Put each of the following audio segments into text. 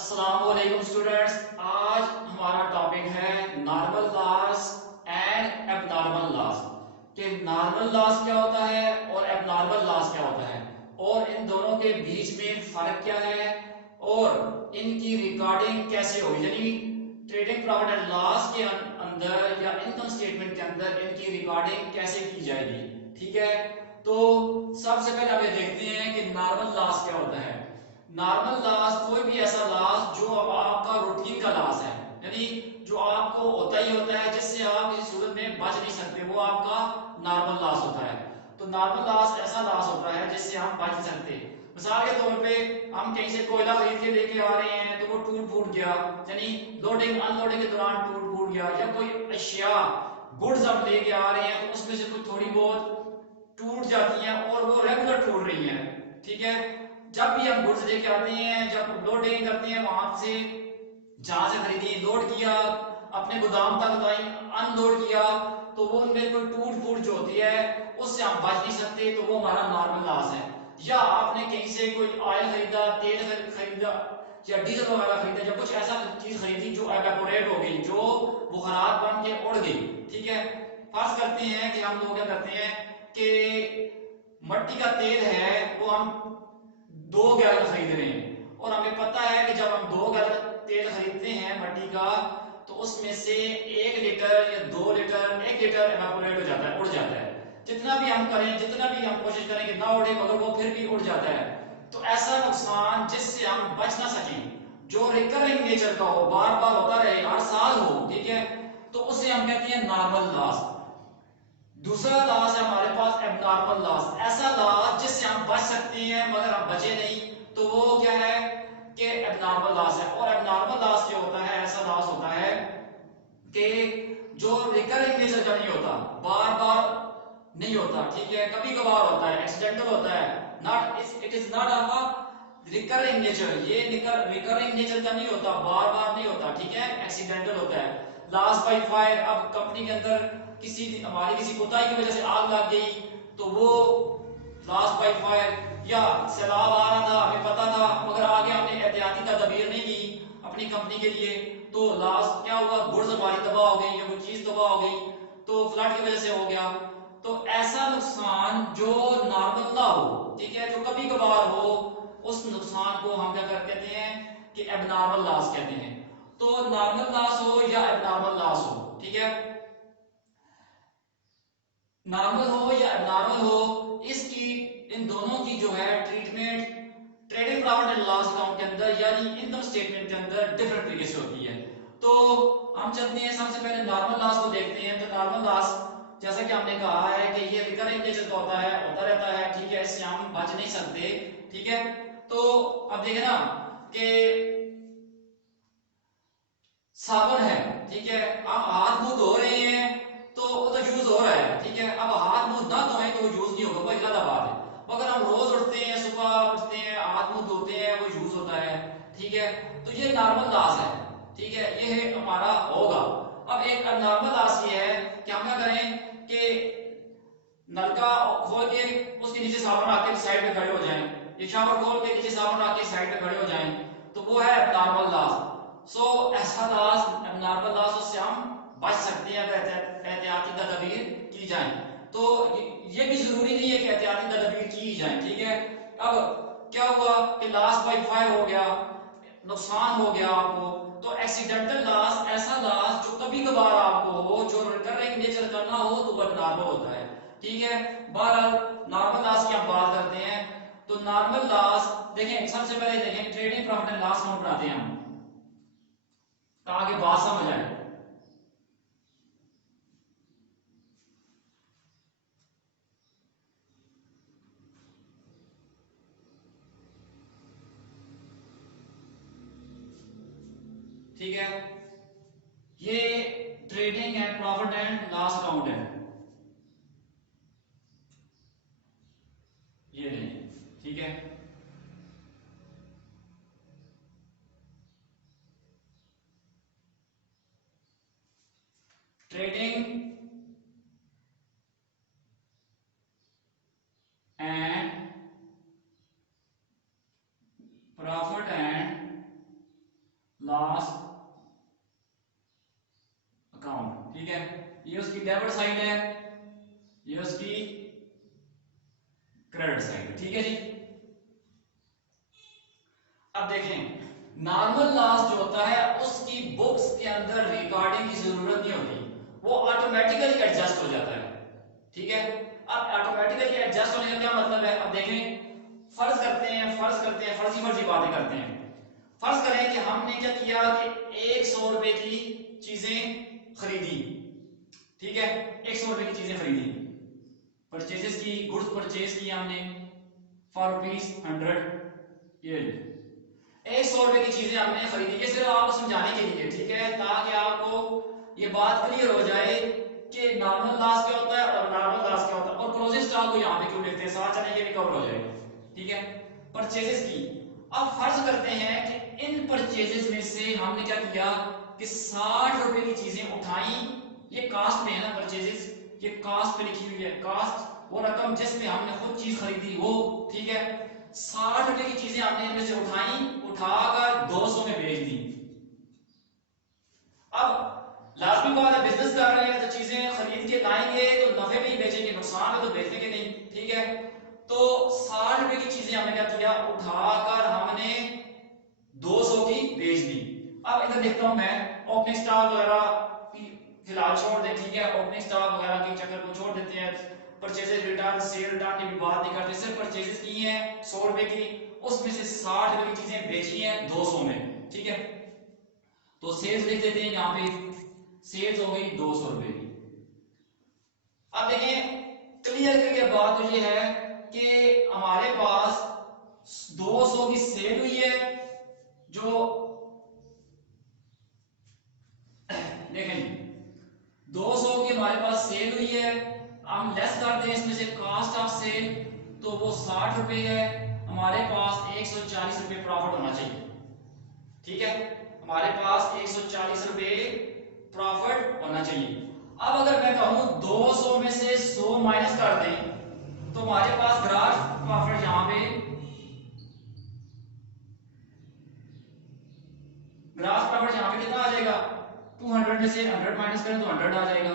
अस्सलामुअलैकुम स्टूडेंट्स। आज हमारा टॉपिक है normal loss and abnormal loss. कि नॉर्मल लॉस क्या होता है और एबनॉर्मल लॉस क्या होता है और इन दोनों के बीच में फर्क क्या है और इनकी रिकॉर्डिंग कैसे होगी। यानी ट्रेडिंग प्रॉफिट एंड लॉस के अंदर या इनकम स्टेटमेंट के अंदर इनकी रिकॉर्डिंग कैसे की जाएगी। ठीक है, तो सबसे पहले हम ये देखते हैं कि नॉर्मल लॉस क्या होता है। नॉर्मल लॉस कोई भी ऐसा लॉस जो अब आपका रूटीन का लॉस है, यानी जो आपको होता ही होता है, जिससे आप किसी सूरत में बच नहीं सकते, वो आपका नॉर्मल लॉस होता है। तो नॉर्मल लॉस ऐसा लॉस होता है जिससे हम बच नहीं सकते। मिसाल के तौर पे हम कहीं से कोयला खरीद के लेके आ रहे हैं तो वो टूट फूट गया, यानी लोडिंग अनलोडिंग के दौरान टूट फूट गया, या कोई अशिया गुड्स हम लेके आ रहे हैं तो उसमें से कुछ थोड़ी बहुत टूट जाती हैं और वो रेगुलर टूट रही हैं। ठीक है, जब भी हम गुड्स लेके आते हैं, जब लोडिंग करते हैं, वहां से जहां से खरीदी लोड किया, अपने गोदाम तक लाई, अनलोड किया, तो वो उनमें कोई टूट फूट जो होती है उससे हम बच नहीं सकते, तो वो हमारा नॉर्मल लॉस है। या आपने कहीं से कोई ऑयल खरीदा, तेल खरीदा या डीजल वगैरह खरीदा, या कुछ ऐसा चीज खरीदी जो एवेपोरेट हो गई, जो बुखारात बन के उड़ गई। ठीक है, फर्ज करते हैं कि हम लोग क्या करते हैं कि मट्टी का तेल है वो हम 2 गैलन खरीद रहे हैं, और हमें पता है कि जब हम 2 गैलन तेल खरीदते हैं मट्टी का, तो उसमें से 1 लीटर या 2 लीटर 1 लीटर एवापोरेट हो जाता है, उड़ जाता है। जितना भी हम करें, जितना भी हम कोशिश करें कि ना उड़े, मगर वो फिर भी उड़ जाता है। तो ऐसा नुकसान जिससे हम बच ना सकें, जो रिकरिंग नेचर का हो, बार बार होता रहे, हर साल हो, ठीक है, तो उसे हम कहते हैं नॉर्मल लॉस। दूसरा लॉस है हमारे पास एबनॉर्मल लॉस, ऐसा लॉस जिससे हम बच सकते हैं मगर हम बचे नहीं, तो वो क्या है कि एबनॉर्मल लॉस है। और एबनॉर्मल लॉस जो होता है, ऐसा लॉस होता है कि जो रिकरिंग नेचर का नहीं होता, बार बार नहीं होता। ठीक है, कभी कभार होता है, एक्सीडेंटल होता है, not it is not of recurring nature, ये रिकरिंग नेचर का नहीं होता, बार बार नहीं होता। ठीक है, एक्सीडेंटल होता है। लॉस बाय फायर, अब कंपनी के अंदर हमारी किसी कोताही की वजह से आग लग गई, तो वो लॉस बाय फायर। या सैलाब आ रहा था, हमें पता था, मगर आगे हमने एहतियाती तदबीर नहीं की अपनी कंपनी के लिए, तो लॉस क्या हुआ, गुड्स हमारी तबाह हो गई या कोई चीज तबाह हो गई, तो फ्लड की वजह से हो गया। तो ऐसा नुकसान जो नॉर्मल ना हो, ठीक है, जो कभी कभार हो, उस नुकसान को हम क्या कहते हैं कि एबनॉर्मल लॉस कहते हैं। तो नॉर्मल लॉस हो या एबनॉर्मल लॉस हो, ठीक है, नॉर्मल हो या एबनॉर्मल हो, इसकी इन दोनों की जो है treatment trading profit and loss account के अंदर यानी इनकम स्टेटमेंट के अंदर डिफरेंट तरीके से होती है। तो हम चलते हैं, सबसे पहले नॉर्मल लॉस को देखते हैं। तो नॉर्मल लॉस, जैसा कि हमने कहा है कि ये रिकरिंग नेचर का होता है, होता रहता है। ठीक है, इससे हम बच नहीं सकते। ठीक है, तो अब देखें ना कि साबुन है, ठीक है, हम हाथ मुंह धो रहे हैं तो वो तो यूज हो रहा है। ठीक है, अब हाथ मुंह ना धोएं तो वो यूज नहीं होगा, कोई अलग बात है, मगर हम रोज उठते हैं, सुबह उठते हैं, हाथ मुंह धोते हैं, वो यूज होता है। ठीक है, तो ये नॉर्मल लॉस है। ठीक है, ये है हमारा होगा। अब एक नॉर्मल लॉस ये है कि हम क्या करें कि नलका खोल के उसके नीचे साबुन रख के साइड पे खड़े हो जाएं, ये शावर खोल के नीचे साबुन रख के साइड पे खड़े हो जाएं, तो वो है नॉर्मल लॉस। सो ऐसा लॉस, नॉर्मल लॉस, उससे हम बच सकते हैं अगर एहतियाती तदबीर की जाए। तो ये भी जरूरी नहीं है कि एहतियाती तदबीर की जाए। ठीक है, अब क्या हुआ कि लॉस बाय फायर हो गया, नुकसान हो गया आपको। तो एक्सीडेंटल लॉस ऐसा लॉस जो कभी कभार आपको हो, जो रिकरिंग नेचर का ना हो, तो वह नॉर्मल होता है। ठीक है, बहरहाल नॉर्मल लॉस की हम बात करते हैं। तो नॉर्मल लॉस देखें, सबसे पहले देखें trading profit and loss account बनाते हैं हम, ताकि बात समझ आए। ठीक है, ये trading and profit and loss account है, ये नहीं। ठीक है, trading and profit and loss account, ठीक है। ये उसकी डेबिट साइड है, ये उसकी क्रेडिट साइड, ठीक है जी। अब देखें, नॉर्मल लॉस जो होता है उसकी बुक्स के अंदर रिकॉर्डिंग की जरूरत नहीं होती, वो ऑटोमेटिकली एडजस्ट हो जाता है, ठीक है। अब ऑटोमेटिकली एडजस्ट होने का क्या मतलब है? अब देखें, फर्ज करते हैं फर्जी फर्जी बातें करते हैं। फर्ज करें कि हमने क्या किया कि 100 रुपए की चीजें खरीदी, ठीक है, 100 रुपए की चीजें खरीदी, परचेजेस की, गुड्स परचेज की हमने फॉर ₹100, ये 100 रुपए की चीजें हमने खरीदी। ये सिर्फ आपको समझाने के लिए, ठीक है, ताकि आपको ये बात क्लियर हो जाए कि नॉर्मल लॉस क्या होता है और नॉर्मल लॉस क्या होता है, और क्लोजिंग स्टॉक को यहाँ पे क्यों लिखते हैं, साथ चलने के भी कवर हो जाए, ठीक है। परचेजेस की, अब फर्ज करते हैं कि इन परचेजेस में से हमने क्या किया कि 60 रुपए की चीजें उठाई, ये कास्ट में है ना परचेजेस, ये कास्ट पे लिखी हुई है, कास्ट वो रकम जिस पे हमने खुद चीज खरीदी वो, ठीक है। 60 रुपए की चीजें हमने इनमें से उठाई, उठाकर 200 में बेच दी। अब लाजमी बात है, बिजनेस कर रहे हैं तो चीजें खरीद के लाएंगे तो नफे में ही बेचेंगे, नुकसान में तो बेचेंगे नहीं, ठीक है। तो 60 रुपए की चीजें हमने क्या किया, उठाकर हमने 200 की बेच दी। अब इधर देखता हूं मैं, ओपनिंग स्टॉक वगैरह फिलहाल छोड़ दें, ठीक है, ओपनिंग स्टॉक वगैरह के चक्कर को छोड़ देते हैं, परचेजेस रिटर्न सेल रिटर्न की भी बात नहीं करते, सिर्फ परचेजेस की हैं 100 रुपए की, उसमें से 60 रुपए की चीजें बेची हैं 200 में, ठीक है। तो सेल्स लिख देते हैं यहाँ पे, सेल्स हो गई 200 रुपए की। अब देखिए, क्लियर करके बात तो ये है कि हमारे पास 200 की सेल हुई है, जो देखें 200 की हमारे पास सेल हुई है, हम लेस करते हैं इसमें से कॉस्ट ऑफ सेल, तो वो 60 रुपए है, हमारे पास 140 रुपए प्रॉफिट होना चाहिए, ठीक है, हमारे पास 140 रुपए प्रॉफिट होना चाहिए। अब अगर मैं कहूं 200 में से 100 माइनस कर दें तो हमारे पास ग्रॉस प्रॉफिट यहां पे, ग्रॉस प्रॉफिट यहां पे कितना आ जाएगा, 200 में से 100 माइनस करें तो 100 आ जाएगा।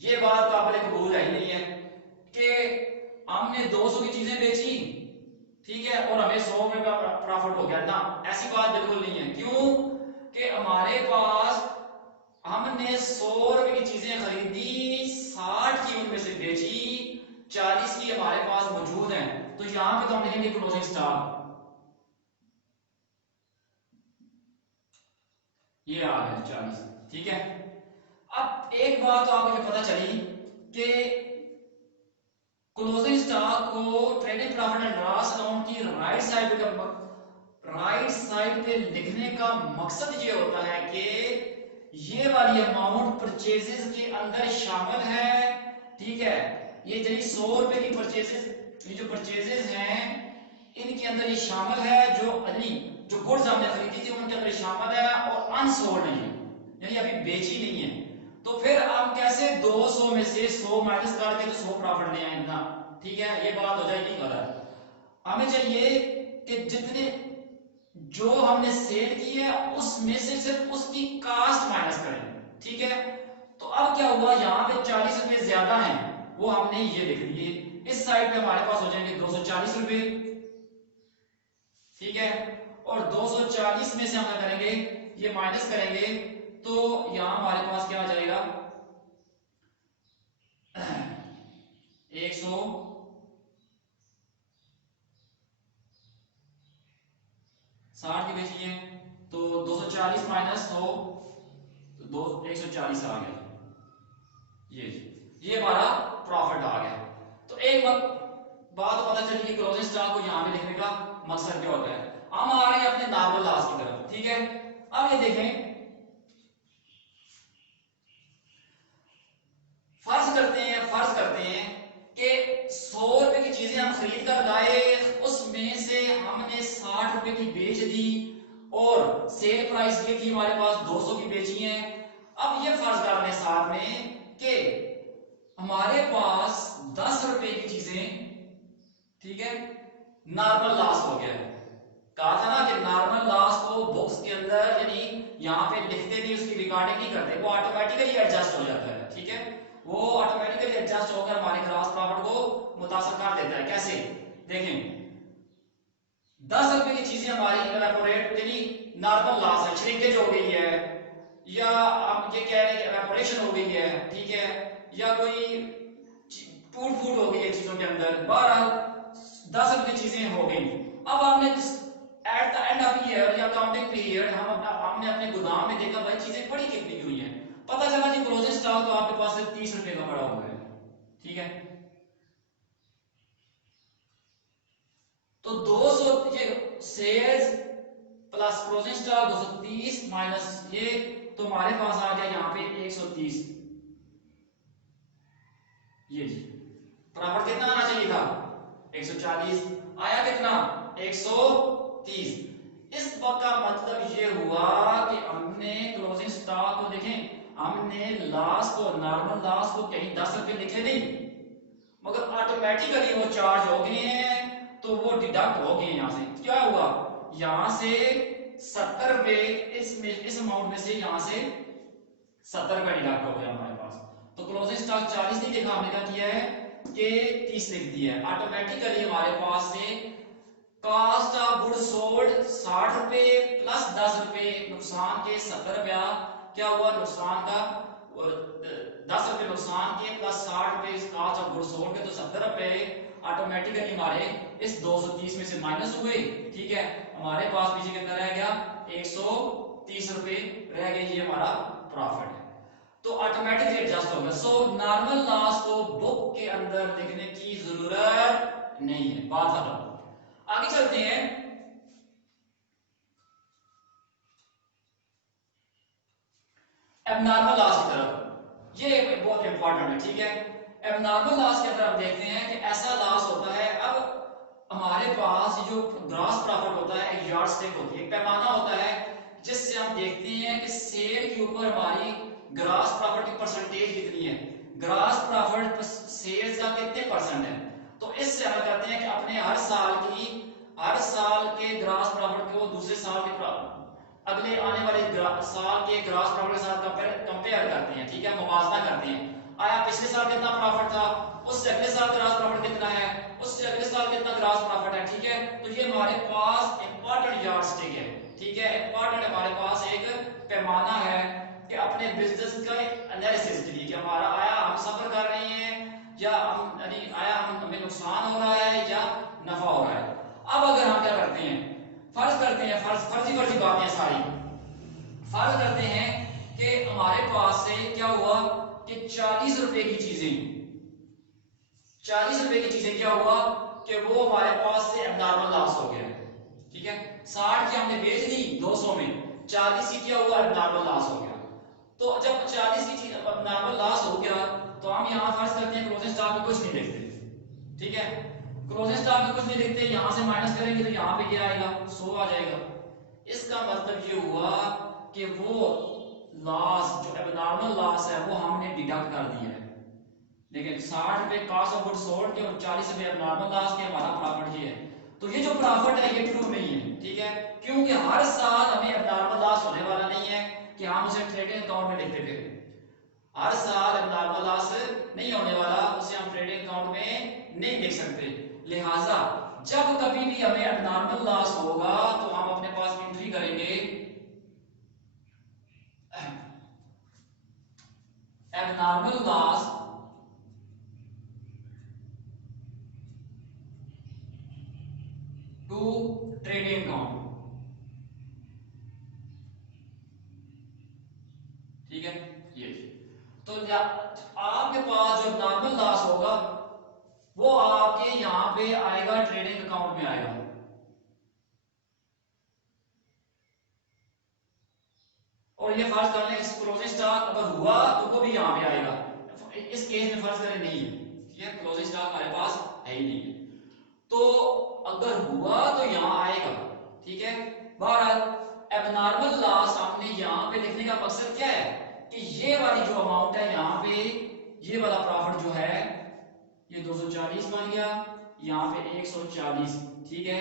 ये बात काबिल कबूल है ही नहीं है कि हमने 200 की चीजें बेची, ठीक है, और हमें 100 रुपए का प्रॉफिट हो गया ना, ऐसी बात बिल्कुल नहीं है। क्यों कि हमारे पास हमने 100 रुपए की चीजें खरीदी, 60 की उनमें से बेची, 40 की हमारे पास मौजूद है, तो यहां पे तो हम लिखेंगे क्लोजिंग स्टॉक, ये आ गया 40, ठीक है। अब एक बात तो आपको पता चली कि क्लोजिंग स्टॉक को trading profit and loss account की राइट साइड पे लिखने का मकसद ये होता है कि ये वाली अमाउंट परचेजेस के अंदर शामिल है, ठीक है। ये जो 100 रुपए की परचेजेस, ये जो परचेजेस हैं इनके अंदर ये शामिल है, जो गुड्स हमने खरीदी थी उनके अंदर शामिल है, और अनसोल्ड नहीं है, यानी अभी बेची नहीं है। तो फिर हम कैसे 200 में से 100 माइनस करके तो 100 प्रॉफिट ले आए ना, ठीक है, ये बात हो जाएगी गलत। हमें चाहिए कि जितने जो हमने सेल की है उसमें से सिर्फ उसकी कास्ट माइनस करें, ठीक है। तो अब क्या हुआ, यहाँ पे 40 रुपए ज्यादा हैं, वो हमने ये लिख लिए, इस साइड पे हमारे पास हो जाएंगे 240 रुपए, ठीक है, और 240 में से हम क्या करेंगे, ये माइनस करेंगे, तो यहां हमारे पास क्या आ जाएगा, 160 की बेची है, तो 240 माइनस 100, तो 140 आ गया, ये हमारा प्रॉफिट आ गया। तो एक बात पता चली कि क्लोजिंग स्टॉक को यहां पे लिखने का मकसद क्या होता है। हम आ रहे हैं अपने नॉर्मल लॉस की तरफ, ठीक है। अब ये देखें, फर्ज करते हैं कि 100 रुपए की चीजें हम खरीद कर लाए, उसमें से हमने 60 रुपए की बेच दी, और सेल प्राइस ये थी हमारे पास 200 की बेची है। अब ये फर्ज कर रहे हैं साथ में कि हमारे पास 10 रुपए की चीजें, ठीक है, नॉर्मल लॉस हो गया है, कहा था ना कि नॉर्मल लॉस को बुक्स के अंदर यानी यहाँ पे लिखते नहीं, उसकी रिकॉर्डिंग नहीं करते, वो ऑटोमेटिकली एडजस्ट हो जाता है, ठीक है, वो ऑटोमेटिकली एडजस्ट होकर हमारे ग्रॉस प्रॉफिट को मुतासर कर देता है। कैसे देखें, 10 रुपए की चीजें हमारी इवेपोरेट यानी नॉर्मल लॉस है, श्रिंकेज हो गई है, या आप ये कह रहे हैं इवेपोरेशन हो गई है, ठीक है, या कोई टूट फूट हो गई है चीजों के अंदर, बहरहाल 10 रुपए की चीजें हो गई। अब आपने at the end of year या अकाउंटिंग पीरियड हमने अपने गोदाम में देखा भाई चीजें पड़ी कितनी हुई हैं, पता चला जी क्लोजिंग स्टॉक तो आपके पास 30 रुपए का पड़ा हुआ है, ठीक है, तो 200 ये sales plus closing stock 230 minus ये, तो हमारे पास आ गया यहाँ पे 130, ये जी प्रॉफिट कितना आना चाहिए था 140, आया कितना 130। इस बात का मतलब ये हुआ कि हमने क्लोजिंग स्टॉक को देखें, हमने लॉस को नॉर्मल लॉस को कहीं 10 रुपए लिखे नहीं, मगर ऑटोमेटिकली वो चार्ज हो गए हैं, तो वो डिडक्ट हो गए यहाँ से। क्या हुआ, यहाँ से 70 रुपए इस अमाउंट में से यहाँ से 70 रुपए डिडक्ट हो गया हमारे पास, तो क्लोजिंग स्टॉक 40 नहीं लिखा, हमने क्या किया है कि 30 लिख दिया है, ऑटोमेटिकली हमारे पास से कॉस्ट ऑफ गुड सोल्ड 60 रुपए प्लस 10 रुपए नुकसान के 70 रुपया, क्या हुआ नुकसान का 10 रुपए नुकसान के प्लस 60 रुपए कॉस्ट ऑफ गुड सोल्ड के, तो 70 रुपए ऑटोमेटिकली हमारे इस 230 में से माइनस हुए, ठीक है, हमारे पास पीछे कितना रह गया 130 रुपए रह गए, ये हमारा प्रॉफिट है, तो ऑटोमेटिकली एडजस्ट होगा। सो नॉर्मल लॉस को बुक के अंदर लिखने की जरूरत नहीं है, बात खत्म। आगे चलते हैं, एबनॉर्मल लॉस की तरफ, ये बहुत इंपॉर्टेंट है, ठीक है, एबनॉर्मल लॉस के अंदर हम देखते हैं कि ऐसा लॉस होता है, अब हमारे पास जो ग्रॉस प्रॉफिट होता है एक यार्डस्टिक होती है, एक पैमाना होता है जिससे हम देखते हैं कि सेल के ऊपर हमारी ग्रॉस प्रॉफिट की परसेंटेज कितनी है, ग्रॉस प्रॉफिट सेल्स का कितने परसेंट है, तो इससे हम कहते हैं कि अपने हर साल के ग्रॉस प्रॉफिट को दूसरे साल के अगले आने वाले साल के ग्रॉस प्रॉफिट के साथ कंपेयर करते हैं, ठीक है, मुवाजना करते हैं, आया पिछले साल कितना प्रॉफिट था, उससे अगले साल ग्रॉस प्रॉफिट कितना है, उससे अगले साल कितना ग्रॉस प्रॉफिट है, ठीक है, तो ये हमारे पास इंपॉर्टेंट यार्डस्टिक है, ठीक है, इंपॉर्टेंट हमारे पास एक पैमाना है कि अपने बिजनेस का एनालिसिस के लिए कि हमारा आया हम सफर कर रहे हैं या हम यानी आया हमें नुकसान हो रहा है या नफा हो रहा है। अब अगर हम क्या करते हैं, फर्ज करते हैं, फर्जी बातें सारी, फर्ज करते हैं कि हमारे पास से क्या हुआ कि 40 रुपए की चीजें, 40 रुपए की चीजें क्या हुआ कि वो हमारे पास से एबनॉर्मल लॉस हो गया, ठीक है, 60 की हमने बेच दी 200 में, 40 की क्या हुआ एबनॉर्मल लॉस हो गया, तो जब 40 की चीज एबनॉर्मल लॉस हो गया तो हम यहाँ फर्ज करते हैं क्लोजिंग स्टॉक में कुछ नहीं लिखते, ठीक है, क्लोजिंग स्टॉक में कुछ नहीं लिखते, यहाँ से माइनस करेंगे तो यहाँ पे क्या आएगा 100 आ जाएगा। इसका मतलब ये हुआ कि वो लॉस जो एबनॉर्मल लॉस है वो हमने डिडक्ट कर दिया है, लेकिन 60 रुपए कॉस्ट ऑफ गुड्स सोल्ड के और 40 रुपए एबनॉर्मल लॉस के हमारा प्रॉफिट ये है, तो ये जो प्रॉफिट है ये ट्रू नहीं है, ठीक है, क्योंकि हर साल हमें एबनॉर्मल लॉस होने वाला नहीं है कि हम उसे ट्रेडिंग अकाउंट में लिखते थे, हर साल एबनॉर्मल लॉस नहीं होने वाला, उसे हम ट्रेडिंग अकाउंट में नहीं लिख सकते, लिहाजा जब कभी भी हमें एबनॉर्मल लॉस होगा तो हम अपने पास एंट्री करेंगे abnormal loss to trading account, ठीक है, ये तो आपके पास जो नॉर्मल लॉस होगा वो आपके यहां पे आएगा ट्रेडिंग अकाउंट में आएगा, और ये फर्ज कर लें क्लोजिंग स्टॉक अगर हुआ तो वो भी यहां पे आएगा, इस केस में फर्ज करें नहीं है, ठीक है, क्लोजिंग स्टॉक हमारे पास है ही नहीं है, तो अगर हुआ तो यहां आएगा, ठीक है, बहरहाल एबनॉर्मल लॉस हमने यहां पे लिखने का मकसद क्या है कि ये वाली जो अमाउंट है यहां पे ये वाला प्रॉफिट जो है ये 240 बन गया, यहाँ पे 140, ठीक है,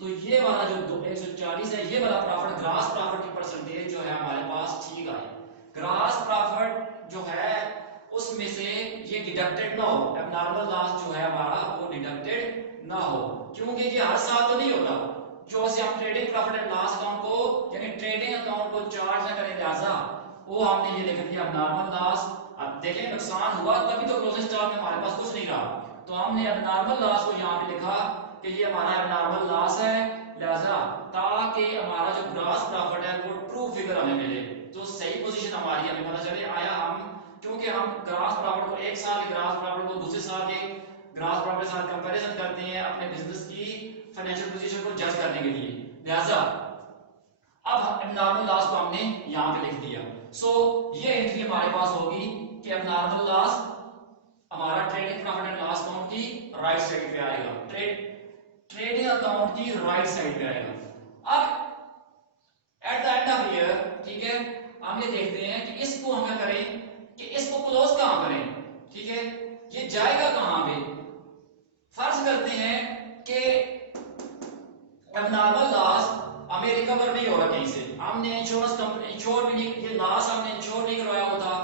तो ये वाला जो 140 है, ये वाला प्रॉफिट, ग्रास प्रॉफिट की परसेंटेज जो है हमारे पास ठीक आए। ग्रास प्रॉफिट जो है उसमें से ये डिडक्टेड ना हो, एबनॉर्मल लॉस जो है हमारा वो डिडक्टेड ना हो, क्योंकि ये हर साल तो नहीं होता। जो से हम trading profit and loss account को यानी ट्रेडिंग अकाउंट को चार्ज ना करें, लिहाजा वो हमने ये लिख दिया एबनॉर्मल लॉस। अब देखें नुकसान हुआ तभी तो क्लोजिंग स्टॉक में हमारे पास कुछ नहीं रहा, तो हमने एबनॉर्मल लॉस को यहाँ पे लिखा कि ये हमारा एबनॉर्मल लॉस है, लिहाजा ताकि हमारा जो ग्रॉस प्रॉफिट है वो ट्रू फिगर हमें मिले, तो सही पोजीशन हमारी हमें पता चले आया हम, क्योंकि हम ग्रॉस प्रॉफिट को एक साल के ग्रॉस प्रॉफिट को दूसरे साल के ग्रॉस प्रॉफिट के साथ कंपैरिजन करते हैं अपने बिजनेस की फाइनेंशियल पोजीशन को जज करने के लिए, लिहाजा अब एबनॉर्मल लॉस को हमने यहाँ पे लिख दिया। सो ये एंट्री हमारे पास होगी कि एबनॉर्मल लॉस हमारा trading profit and loss account की राइट साइड पे आएगा, ट्रेडिंग अकाउंट की राइट साइड पे आएगा। अब at the end of year, ठीक है, हम ये देखते हैं कि इसको हम करें कि इसको क्लोज कहां करें, ठीक है, ये जाएगा कहां पे। फर्ज करते हैं कि एबनॉर्मल लॉस हमें रिकवर नहीं हो रहा कहीं से, हमने इंश्योरेंस कंपनी इंश्योर भी नहीं, ये लॉस हमने इंश्योर नहीं करवाया हुआ था,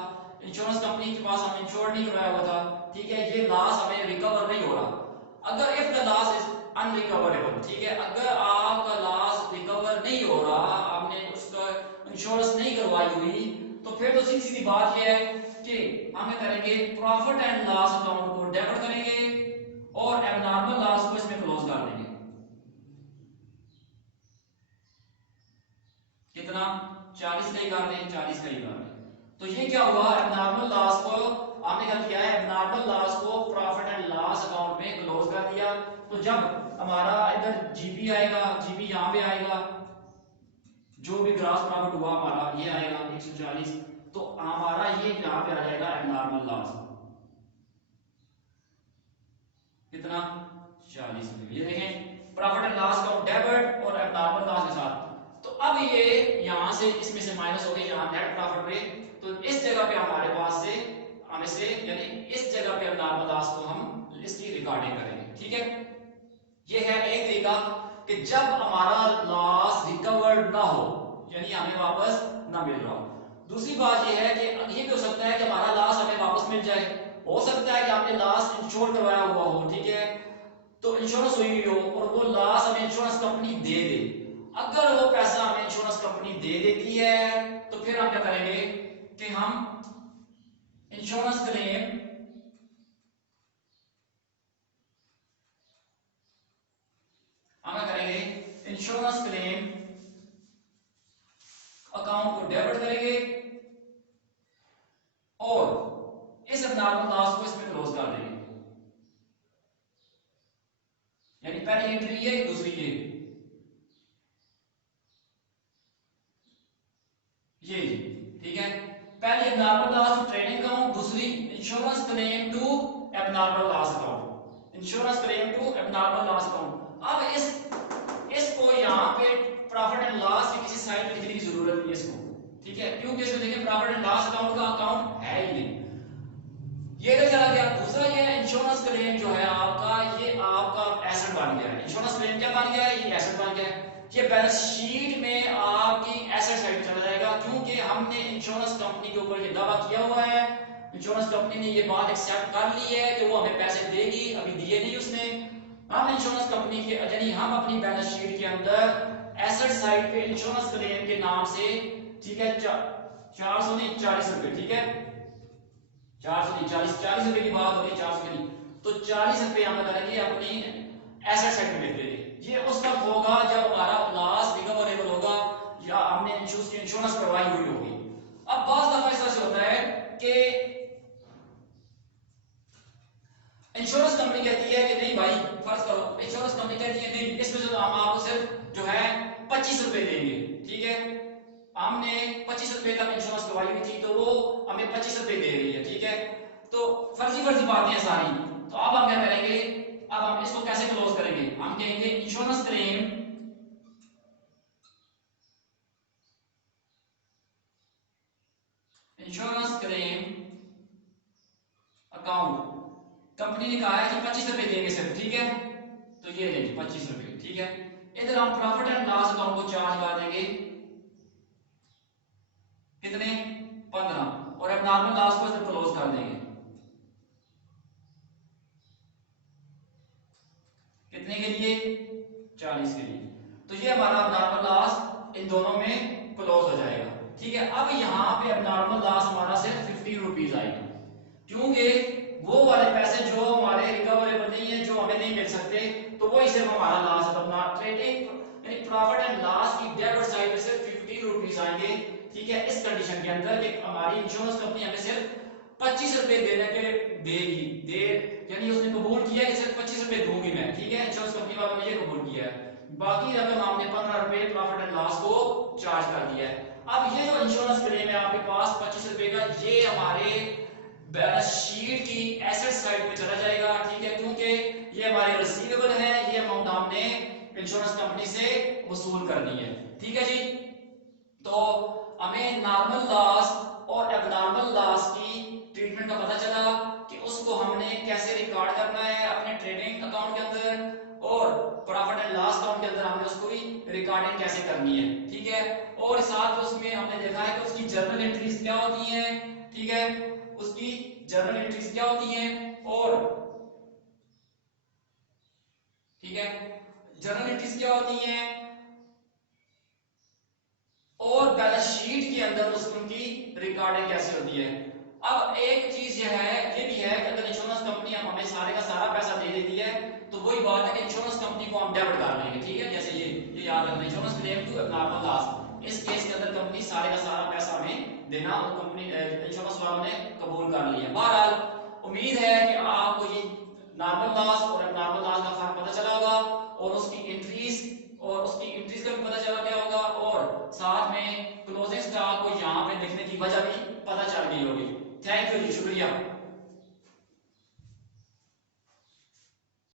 इंश्योरेंस कंपनी के पास हमने इंश्योर नहीं करवाया हुआ था, ठीक है, ये लॉस हमें रिकवर नहीं हो रहा। अगर if the loss is unrecoverable, ठीक है, अगर आपका लॉस रिकवर नहीं हो रहा, आपने उसका इंश्योरेंस नहीं करवाई हुई, तो फिर तो सीधी सीधी बात ये है कि हम करेंगे प्रॉफिट एंड लॉस अकाउंट को डेबिट करेंगे और एबनॉर्मल लॉस को इसमें क्लोज कर देंगे। कितना 40 का ही कर दें, 40 का ही कर दें। तो ये क्या हुआ, एबनॉर्मल लॉस को हमने क्या किया है, एबनॉर्मल लॉस को प्रॉफिट एंड लॉस अकाउंट में क्लोज कर दिया। तो जब हमारा इधर जीपी आएगा, जीपी यहां पे आएगा, जो भी ग्रॉस प्रॉफिट हुआ हमारा ये आएगा 140, तो हमारा ये यहां पे आ जाएगा एबनॉर्मल लॉस, कितना 40 रुपए। ये देखें profit and loss account debit और एबनॉर्मल लॉस के साथ। तो अब ये यहां से इसमें से माइनस हो गई यहां नेट प्रॉफिट पे, तो इस जगह पे हमारे पास से हमें से यानी इस जगह पे एबनॉर्मल लॉस को हम इसकी रिकॉर्डिंग करेंगे, ठीक है। ये है एक तरीका कि जब हमारा लॉस रिकवर्ड ना हो, यानी हमें वापस ना मिल रहा हो। दूसरी बात ये है कि ये भी हो सकता है कि हमारा लॉस हमें वापस मिल जाए, हो सकता है कि आपने लॉस इंश्योर करवाया हुआ हो, ठीक है, तो इंश्योरेंस हुई हो और वो लॉस हमें इंश्योरेंस कंपनी दे दे। अगर वो पैसा हमें इंश्योरेंस कंपनी दे देती है तो फिर हम क्या करेंगे कि हम insurance claim insurance claim account को डेबिट करेंगे और इस एबनॉर्मल लॉस को इसमें क्लोज कर देंगे, यानी पहली एंट्री ये, दूसरी ये ठीक है। पहली एबनॉर्मल लॉस ट्रेडिंग अकाउंट, दूसरी insurance claim to abnormal loss account, insurance claim to abnormal loss account. अब इसको यहां पे प्रॉफिट एंड लॉस की किसी साइड पे लिखने की जरूरत नहीं है इसको, ठीक है, क्योंकि इसमें देखिए प्रॉफिट एंड लॉस अकाउंट का अकाउंट है ही नहीं। ये इधर चला गया। दूसरा ये इंश्योरेंस क्लेम जो है आपका, ये आपका एसेट बन गया है। इंश्योरेंस क्लेम क्या बन गया है, ये एसेट बन गया है। ये बैलेंस शीट में आपकी एसेट साइड चला जाएगा, क्योंकि हमने इंश्योरेंस कंपनी के ऊपर ये दावा किया हुआ है, इंश्योरेंस कंपनी ने ये बात एक्सेप्ट कर ली है कि वो हमें पैसे देगी, अभी दिए नहीं उसने। हम इंश्योरेंस कंपनी के यानी हम अपनी बैलेंस शीट के अंदर एसेट साइड पे इंश्योरेंस क्लेम के नाम से, ठीक है, 440 रुपए, ठीक है, 440 रुपए की बात हो रही, 400 नहीं, तो 40 रुपए हम करेंगे अपनी एसेट साइड में लिख देंगे। ये उस वक्त होगा जब हमारा लॉस रिकवरेबल होगा या हमने इंश्योरेंस करवाई हुई होगी। अब बहुत दफा ऐसा होता है कि इंश्योरेंस कंपनी कहती है कि नहीं भाई, फर्ज करो इंश्योरेंस कंपनी कहती है नहीं, इसमें से हम आपको सिर्फ जो है 25 रुपए देंगे, ठीक है, हमने 25 रुपए तक इंश्योरेंस करवाई हुई थी तो वो हमें 25 रुपए दे रही है, ठीक है, तो फर्जी फर्जी बातें हैं सारी। तो अब हम क्या करेंगे, अब हम इसको कैसे क्लोज करेंगे, हम कहेंगे इंश्योरेंस क्लेम अकाउंट, कंपनी ने कहा है कि 25 रुपए देंगे सिर्फ, ठीक है, तो ये लेंगे 25 रुपए, ठीक है, इधर हम प्रॉफिट एंड लॉस अकाउंट को चार्ज कर देंगे कितने 15 और एबनॉर्मल लॉस को इधर क्लोज कर देंगे कितने के लिए 40 के लिए। तो ये हमारा एबनॉर्मल लॉस इन दोनों में क्लोज हो जाएगा। ठीक है, अब यहाँ पे एबनॉर्मल लॉस हमारा सिर्फ 50 रुपीज आएगा क्योंकि वो वाले पैसे जो हमारे रिकवरेबल नहीं है, जो हमें नहीं मिल सकते, तो वो सिर्फ हमारा लॉस है। अपना ट्रेडिंग यानी प्रॉफिट एंड लॉस की डेबिट साइड पे सिर्फ 50 रुपीज आएंगे। ठीक है, इस कंडीशन के अंदर कि हमारी इंश्योरेंस कंपनी हमें सिर्फ 25 रुपए देने के देगी यानी उसने कबूल किया कि सिर्फ 25 रुपए दूंगी मैं। ठीक है, इंश्योरेंस कंपनी वालों ने ये कबूल किया है, बाकी रकम हमने 15 रुपए प्रॉफिट एंड लॉस को चार्ज कर दिया है। अब ये जो इंश्योरेंस क्लेम है आपके पास 25 रुपए का, ये हमारे बैलेंस शीट की एसेट साइड पे चला जाएगा। ठीक है, क्योंकि ये हमारे रिसीवेबल है, ये अमाउंट हमने इंश्योरेंस कंपनी से वसूल करनी है। ठीक है जी, तो हमें नॉर्मल लॉस और एबनॉर्मल लॉस की ट्रीटमेंट का पता चला कि उसको हमने कैसे रिकॉर्ड करना है अपने ट्रेडिंग अकाउंट के अंदर, और प्रॉफिट एंड लॉस अकाउंट के अंदर हमने उसको रिकॉर्डिंग कैसे करनी है। ठीक है, और साथ उसमें हमने देखा है कि उसकी जर्नल एंट्रीज क्या होती हैं। ठीक है, उसकी जर्नल एंट्रीज क्या होती हैं, और ठीक है जर्नल एंट्रीज क्या होती हैं, और बैलेंस शीट के अंदर उनकी रिकॉर्डिंग कैसे होती है। अब एक चीज ये भी है कि अगर इंश्योरेंस कंपनी हमें सारे का सारा पैसा दे देती है तो वही बात है कि इंश्योरेंस कंपनी को हम डेबिट कर लेंगे। ठीक है, जैसे ये याद रखना, insurance claim to abnormal loss, इस केस के अंदर कंपनी सारे का सारा पैसा हमें देना और कंपनी इंश्योरेंस वालों ने कबूल कर लिया। बहरहाल उम्मीद है कि आपको ये नॉर्मल लॉस और एबनॉर्मल लॉस का फर्क पता चला होगा, और उसकी एंट्रीज का भी पता चला गया होगा, और साथ में क्लोजिंग स्टॉक को यहाँ पे लिखने की वजह भी पता चल गई होगी। थैंक यू जी, शुक्रिया।